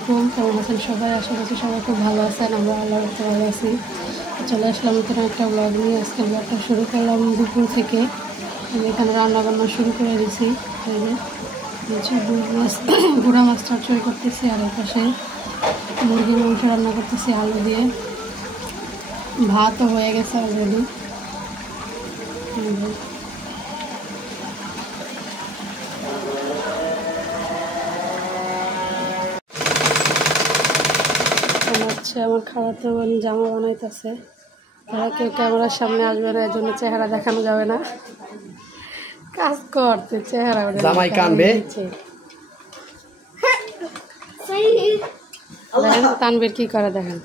আলাইকুম, কেমন আছেন সবাই? আশা করছি সবাই খুব ভালো আছেন। আমরা আল্লাহর রাস্তায় ভালো আছি। চলে আসলাম নতুন একটা ব্লগ নিয়ে। আজকে ব্লগটা শুরু করলাম দুপুর থেকে। আমি এখানে রান্নাবান্না শুরু করে দিয়েছি। গুঁড়া মাছ চচ্চড়ি করতেছি, আর এর পাশে মুরগির মাংস রান্না করতেছি আলু দিয়ে। ভাতও হয়ে গেছে অলরেডি। আমার খাওয়াতে বোন জামা বানাইতেছে। তারা কেউ ক্যামেরার সামনে আসবে না, এর জন্য চেহারা দেখানো যাবে না। কাজ করতে চেহারা জামাই কানবে। দেখেন তানবীর কি করে, দেখেন।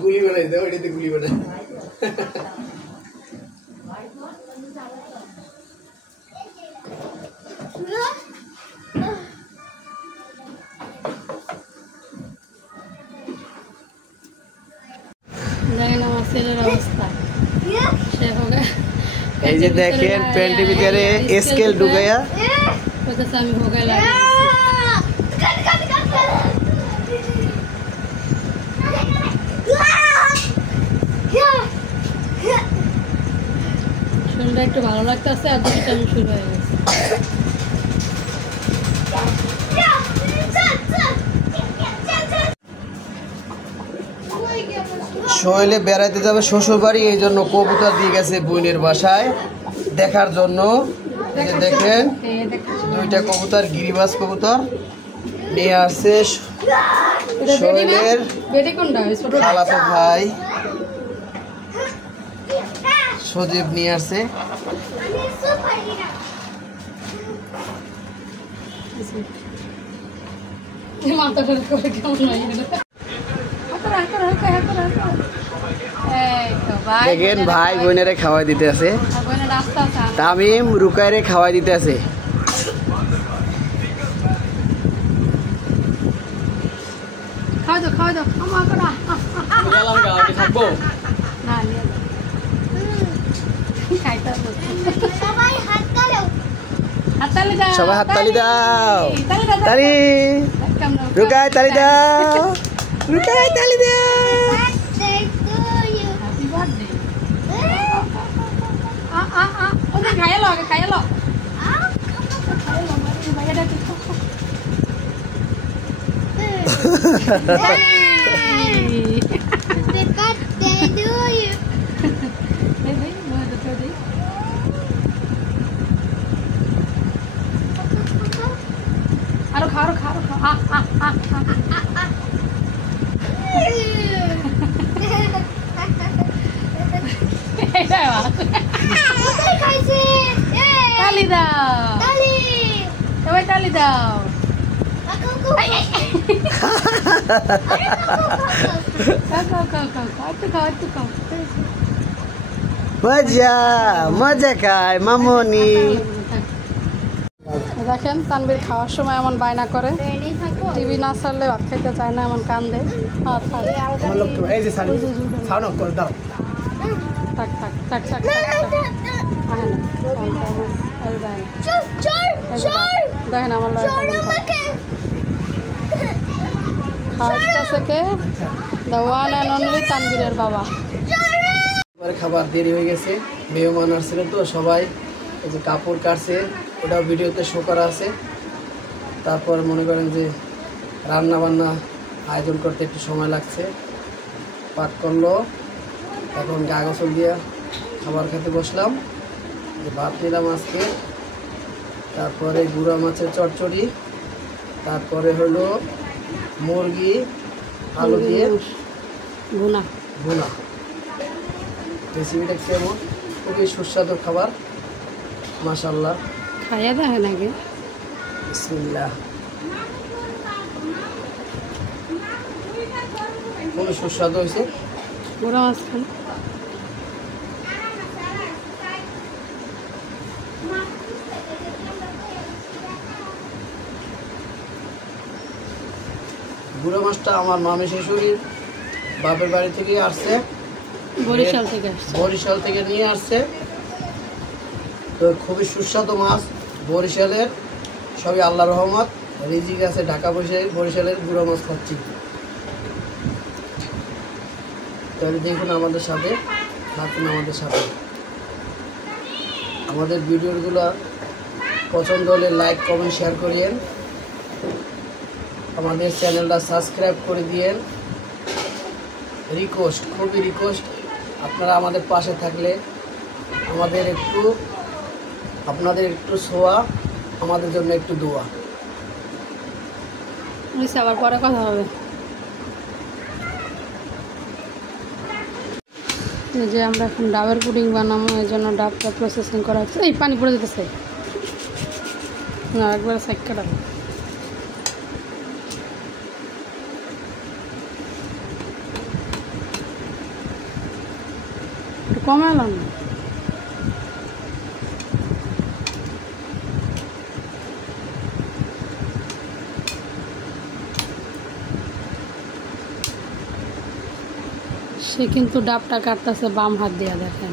গুলি বানাই দাও, এটাতে গুলি বানাই। দেখেন আমার ছেলের অবস্থা। এই যে দেখেন প্যান্টের ভিতরে স্কেল ঢুকাইয়া বলতেছে আমি হোগাই লাগে। শরীরটা একটু ভালো লাগতেছে, আর দুটো আমি শুরু হয়ে গেছে। শৈলে বেড়াইতে যাবে শ্বশুর বাড়ি, এই জন্য কবুতর দিয়ে গেছে বোনের বাসায় দেখার জন্য। এই যে দেখেন দুইটা কবুতর, গিরিবাজ কবুতর নিয়ে আসছে শৈলের খালাতো ভাই সজীব নিয়ে আসছে। দেখেন ভাই বোনেরে খাওয়াই দিতে আছে, তামিম রুকাইরে খাওয়াই দিতে আছে। সবাই হাততালি দাও, তালি রুকাই তালি দাও, রুকাই তালি দাও। আরো খাও, আরো খাও, আরো খাও। তালি দাও, সবাই তালি দাও। মজা মজা খায় মামনি। দেখেন তানবীর খাওয়ার সময় এমন বায়না করে, টিভি না ছাড়লে ভাত খাইতে চায় না, এমন কান্দে। দেখেন আমার খাওয়াচ্ছে কে, দ্য ওয়ান অ্যান্ড অনলি তানবীরের বাবা। খাবার দেরি হয়ে গেছে, মেহমান আসছিল তো সবাই। এই যে কাপড় কাটছে, ওটাও ভিডিওতে শো করা আছে। তারপর মনে করেন যে রান্না বান্না আয়োজন করতে একটু সময় লাগছে। পাক করলো, এখন গা গোসল দিয়ে খাবার খেতে বসলাম। যে ভাত নিলাম আজকে, তারপরে গুঁড়া মাছের চচ্চড়ি, তারপরে হলো মুরগি আলু দিয়ে ভুনা। রেসিপিটা কেমন? খুবই সুস্বাদু খাবার, মাশাআল্লাহ। খাইয়া দেখেন আগে। বিসমিল্লাহ। খুবই সুস্বাদু হয়েছে। গুঁড়া মাছ খান। গুঁড়ো মাছটা আমার মামি শ্বশুরের বাপের বাড়ি থেকে আসছে, বরিশাল থেকে নিয়ে আসছে। তো খুবই সুস্বাদু মাছ, বরিশালের সবই আল্লাহ রহমত, রিজিক আছে, ঢাকা বরিশালের গুঁড়ো মাছ খাচ্ছি। তাহলে দেখুন আমাদের সাথে, থাকুন আমাদের সাথে। আমাদের ভিডিওগুলো পছন্দ হলে লাইক কমেন্ট শেয়ার করিয়েন, আমাদের চ্যানেলটা সাবস্ক্রাইব করে দিয়েন। রিকোয়েস্ট, খুবই রিকোয়েস্ট, আপনারা আমাদের পাশে থাকলে আপনাদের একটু ছোঁয়া, আমাদের জন্য একটু দোয়া। আবার পরে কথা হবে। এই যে আমরা এখন ডাবের পুডিং বানাবো, এই জন্য ডাবটা প্রসেসিং করা হচ্ছে। এই পানি পড়ে যেতেছে না, একবার সাইড কাটা। একটু কমে এলাম না। সে কিন্তু ডাবটা কাটতেছে বাম হাত দিয়া, দেখেন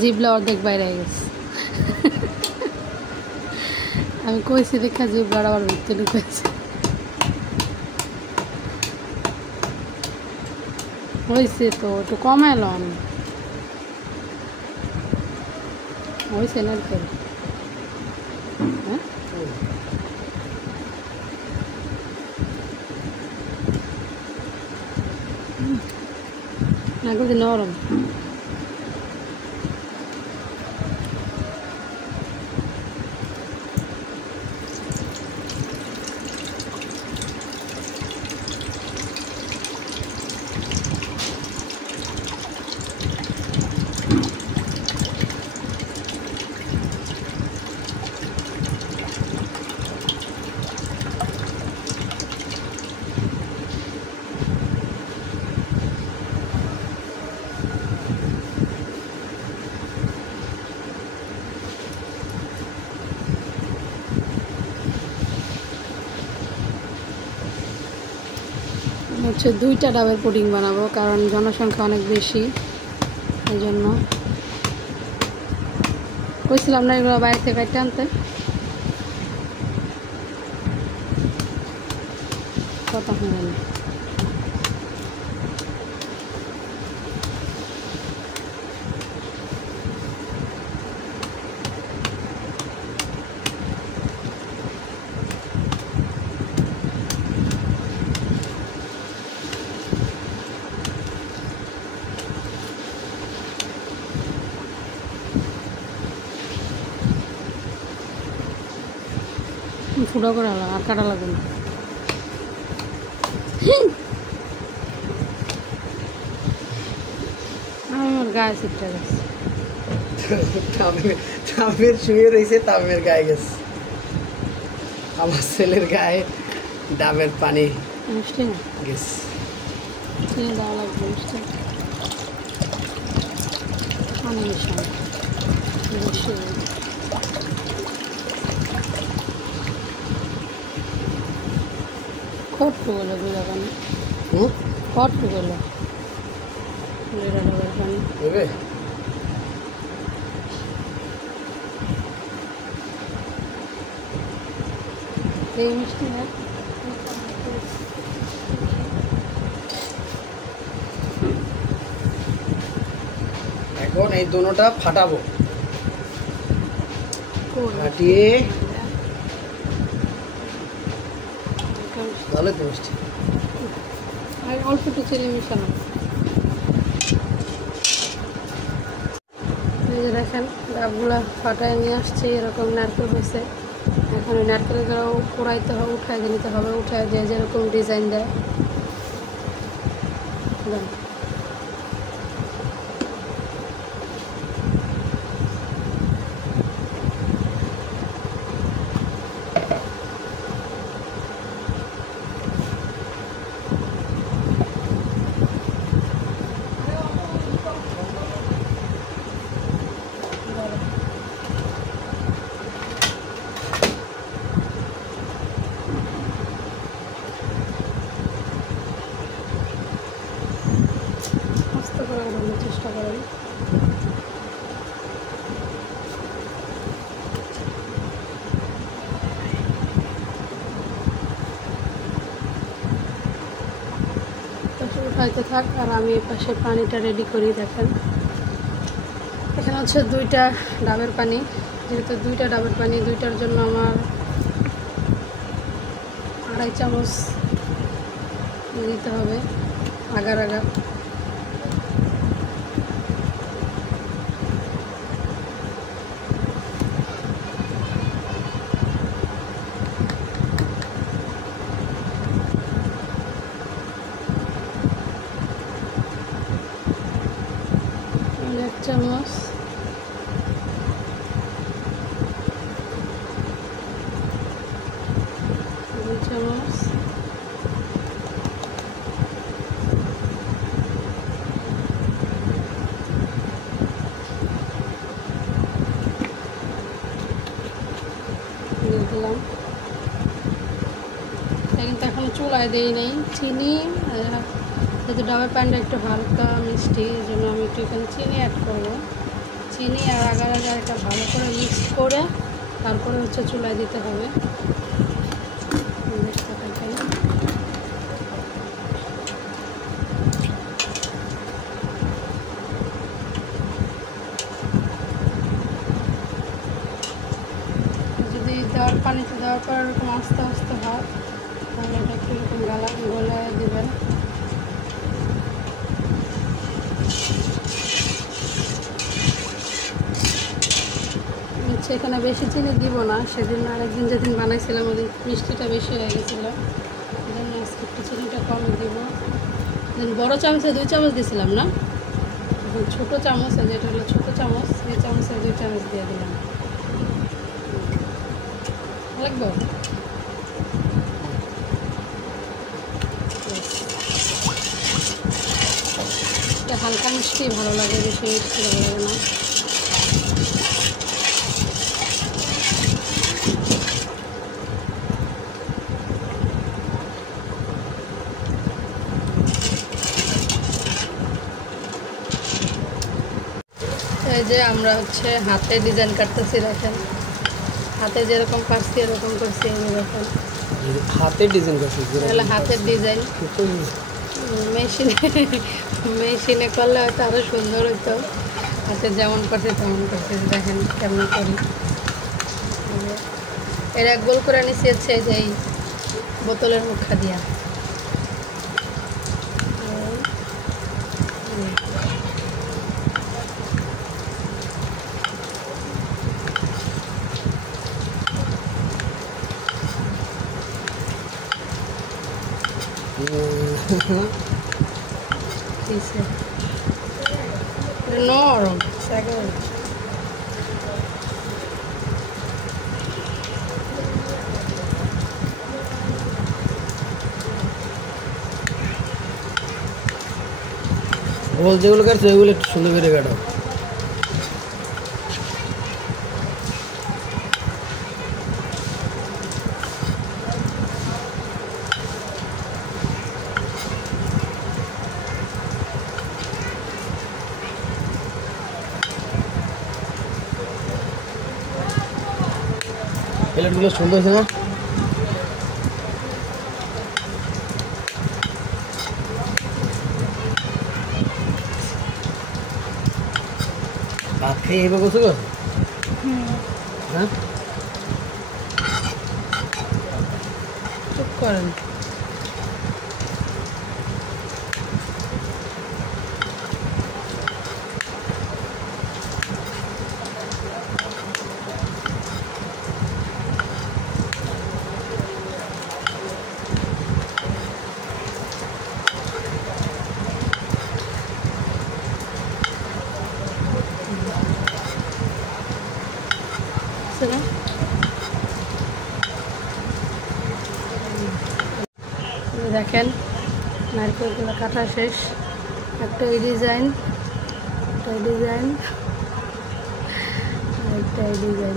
জিবলা অর্ধেক বাইরে গেছে। আমি কইছি দেখা জিবলার আবার ভিতরে ঢুকেছে। হয়েছে তো, একটু কমে এলাম। হয়েছে না তো, হ্যাঁ নাগুদি নরম। হচ্ছে 2টা ডাবের পুডিং বানাবো, কারণ জনসংখ্যা অনেক বেশি, এই জন্য। কইছিলাম না এগুলো বাইরে থেকে কাটতে আনতে। কথা হয় না। ফুটো করে আর কাটা লাগবে না। আমার গায়ে সিটটা গেছে। তামের শুয়ে রয়েছে, তামের গায়ে গেছে। আমার ছেলের গায়ে ডাবের পানি মিষ্টি না গেছে। চিনি দেওয়া লাগবে, মিষ্টি পানি মিশানো বেশি। খট্টু গেলো দুধা পানি, খট্টু গেলো দুটা ডাবের পানি। দেবে এই মিষ্টি না, এখন এই দুটোটা ফাটাবো, ফাটিয়ে ভালো তো মিষ্টি। আর অল্প একটু চিনি মিশানো। এই যে দেখেন ডাবগুলা ফাটায় নিয়ে আসছে, এরকম নারকেল হয়েছে। এখন ওই নারকেলগুলো পোড়াইতে হবে, উঠাই নিতে হবে, উঠাই দিয়ে যেরকম ডিজাইন দেয়। শুকাইতে থাক আর আমি এই পাশে পানিটা রেডি করি। দেখেন এখানে হচ্ছে 2টা ডাবের পানি, যেহেতু 2টা ডাবের পানি, 2টার জন্য আমার 2.5 চামচ দিতে হবে আগার আগার। এক চামচ, দুই চামচ, দিয়ে দিলাম। এটা কিন্তু এখনো চুলায় দেই নেই। চিনি, যেহেতু ডাবের পানিটা একটু হালকা মিষ্টি, এই জন্য আমি একটু এখানে চিনি অ্যাড করবো। চিনি আর আগার আগার এটা ভালো করে মিক্স করে তারপরে হচ্ছে চুলায় দিতে হবে। দেখতে থাকেন। যদি দেওয়ার পানিতে দেওয়ার পর এরকম আস্তে আস্তে হয় তাহলে এটা একটু এরকম গলায় দেবেন। এখানে বেশি চিনি দিব না, সেদিন আরেকদিন যেদিন বানাইছিলাম ওই মিষ্টিটা বেশি হয়ে গেছিলো, এই জন্য আজকে একটু চিনিটা কম দিব। বড় চামচে 2 চামচ দিয়েছিলাম না, এখন ছোটো চামচ, যেটা হলো ছোটো চামচ, এই চামচে 2 চামচ দিয়ে দিলাম। লাগবে হালকা মিষ্টি ভালো লাগে, বেশি মিষ্টি ভালো লাগে না। এই যে আমরা হচ্ছে হাতে ডিজাইন কাটতেছি। দেখেন হাতে যেরকম কাটছি এরকম করছি। দেখেন হাতের ডিজাইন করছি, তাহলে হাতের ডিজাইন মেশিনে করলে হয়তো আরও সুন্দর হতো। হাতে যেমন করছে তেমন করছে। দেখেন কেমন করি। এর এক গোল করে নিচে হচ্ছে যে এই বোতলের মুখা দিয়া। নরম গোল যেগুলো কাটছো ওইগুলো একটু সুন্দর করে কাটো। প্লেটগুলো সুন্দর আছে না? ভাত খেয়ে এবার গোসল করো? হ্যাঁ, চুপ করেন। দেখেন নারকেলগুলো কাটা শেষ। একটা এই ডিজাইন, একটা এই ডিজাইন, একটা এই ডিজাইন।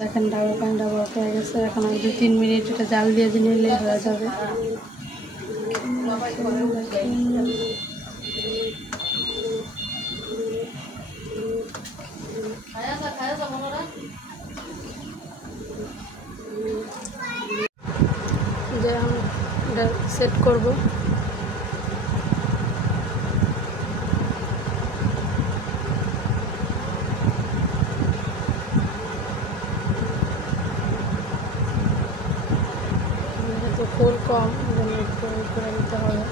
দেখেন ডাবের পানিটা বরফ হয়ে গেছে। এখন আর 2-3 মিনিট এটা জাল দিয়ে নিলে হয়ে যাবে। সেট করব। যেহেতু ফুল কম এজন্য একটু করে নিতে হবে।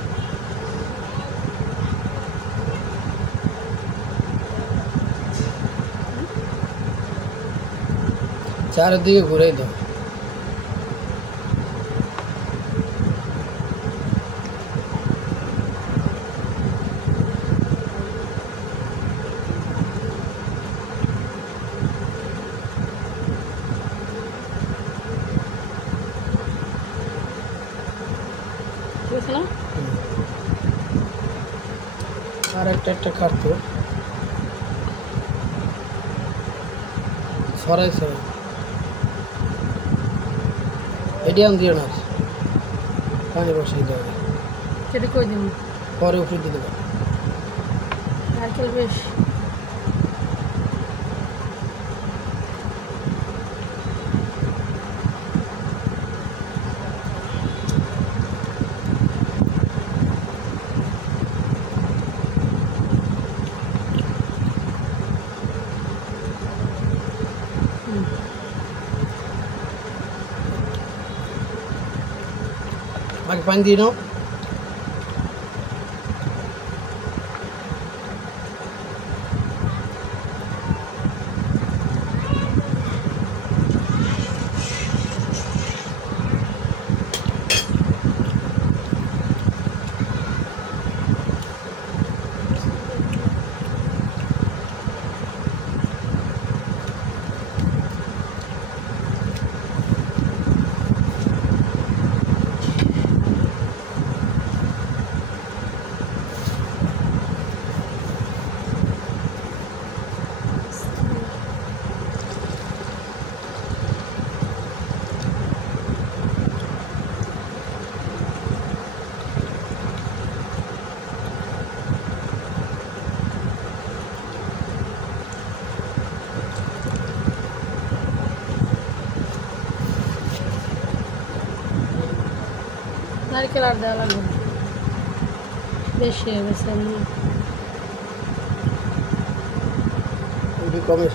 চারিদিকে ঘুরে দাও। বুঝছো না? আর একটা কাটতো সরাই সরাই এডিয়াম দিও না, পানি বসাই দেবে, সেটা কই দিন পরে ওষুধ দিতে পারো। নারকেল বেশ আগে পানি দিয়ে নাও। নারকেল আর দেওয়া লাগবে না, বেশি হয়ে গেছে। কমে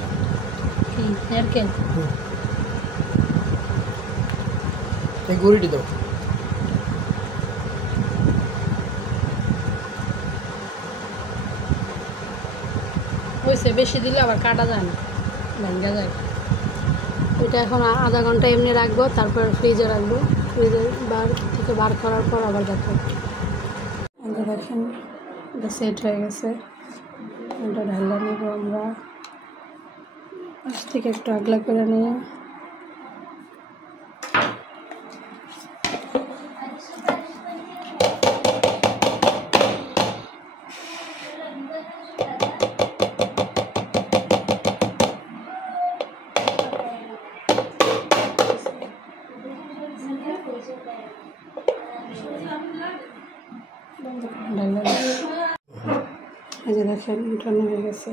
কি নারকেল এই গুঁড়িটি দাও। হয়েছে, বেশি দিলে আবার কাটা যায় না, ভাঙ্গা যায়। এটা এখন আধা ঘন্টা এমনি রাখবো, তারপর ফ্রিজে রাখবো। ফ্রিজে থেকে বার করার পর আবার দেখাবো। দেখেন এটা সেট হয়ে গেছে। এটা ঢালা নেব আমরা, পাশ থেকে একটু আগলা করে নিয়ে এই যে দেখেন উঠানো হয়ে গেছে।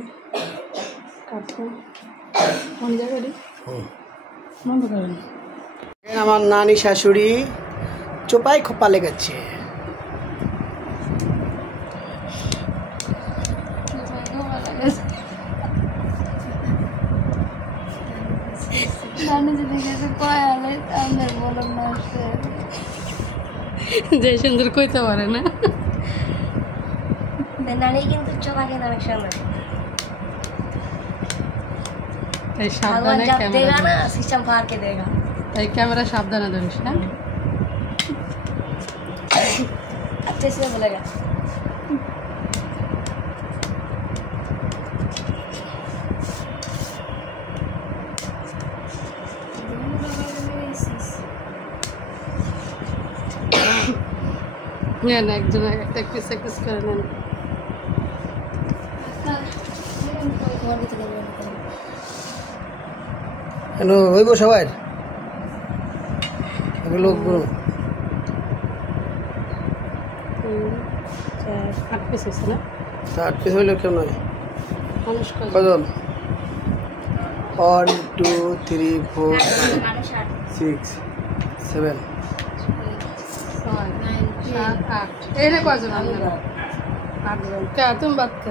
কাটবো কোন জায়গায় বন্ধ করেন। আমার নানি শাশুড়ি চোপায় খোপা লেগেছে। যে সুন্দর কইতে পারে না, নানি কিন্তু চোখা কেন অনেক সুন্দর। তাই সাবধানে देगा ना सिस्टम फाड़ के देगा। তাই ক্যামেরা সাবধানে ধরিস না। अच्छे से बोलेगा। নেন একজন একটা পিস পিস করে নেন। হ্যালো হইব সবাই লোক বলো 8 পিস হয়েছে না? 8 পিস হইলেও কেউ নয়। মানুষ কজন? 1 2 3 4 5 6 7 6 এনে কয়জন আপনারা? 8 জন। কে তুমি বাচ্চা?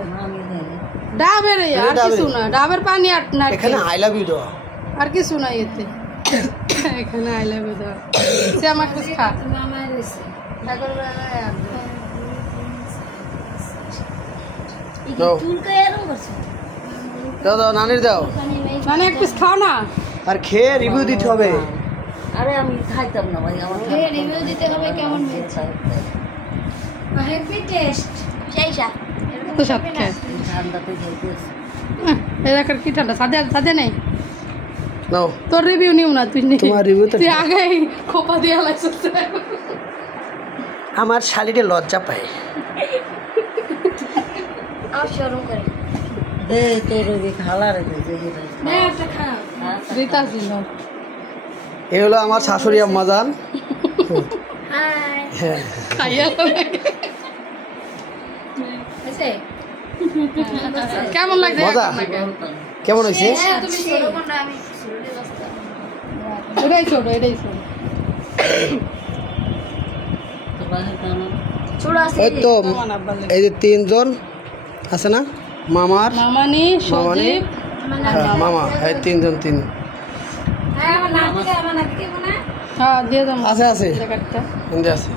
ডাবের আর কিছু না, ডাবের পানি আর না। এখানে আই লাভ ইউ দাও। আর কিছু নাই এতে। এখানে আই লাভ ইউ দাও। সে আমাকে কিছু খা। দাও চুলকে এরকম করছে দাও দাও নানির দাও। মানে এক পিস খাও না। আর খেয়ে রিভিউ দিতে হবে। আরে আমি খাইতাম না ভাই আমার রিভিউ দিতে হবে কেমন হয়েছে হেভি টেস্ট সেই সা তো সাথে ঠান্ডাতে খেতেছে এলাকার কি ঠান্ডা সাদে সাদে নেই। নাও তোর রিভিউ নিও না তুই নে। তোমার রিভিউ তো তুই আগেই খোপা দিয়ে লাগছিস। আমার শালিরে লজ্জা পায়। আর শরম করে দে তোর ওই খালা রেখে দে না একটা খা রিতা ছিল। এই হলো আমার শাশুড়ি আম্মা জান। হাই হ্যাঁ খাইয়া এসে কেমন লাগছে? মজা? কেমন হয়েছে? তুমি ছোট কোনটা আমি ছোটই বস্তা এটাই ছোট, এটাই ছোট। ছোট আছে ওই তো আমার আব্বার লেগে। এই যে 3 জন আছে না মামার মামানি মামানি সজীব হ্যাঁ মামা এই 3 জন 3 হ্যাঁ আমার নাতিকে না হ্যাঁ দিয়ে দাও আছে আছে কাটটা। হিন্দে আছে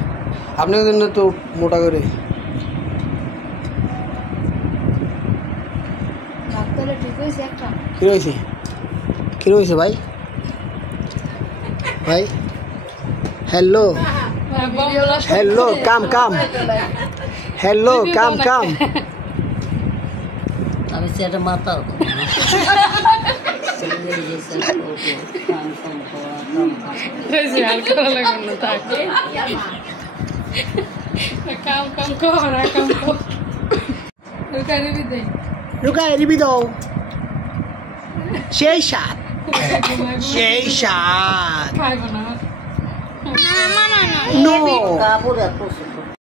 আপনার জন্য তো মোটা করে ডাক্তারে ঠিক হইছে একটা কি রয়েছে ভাই ভাই হ্যালো হ্যালো কাম হ্যালো কাম আমি সেটা মাথা হয়েছে, আর করা লাগবে না, থাক। কাম কাম কর, আর কাম কর। ওইটা রিবি দে। রুকায় রিবি দাও সেই সাত সেই সাত খাইব না। নো কাপড় এত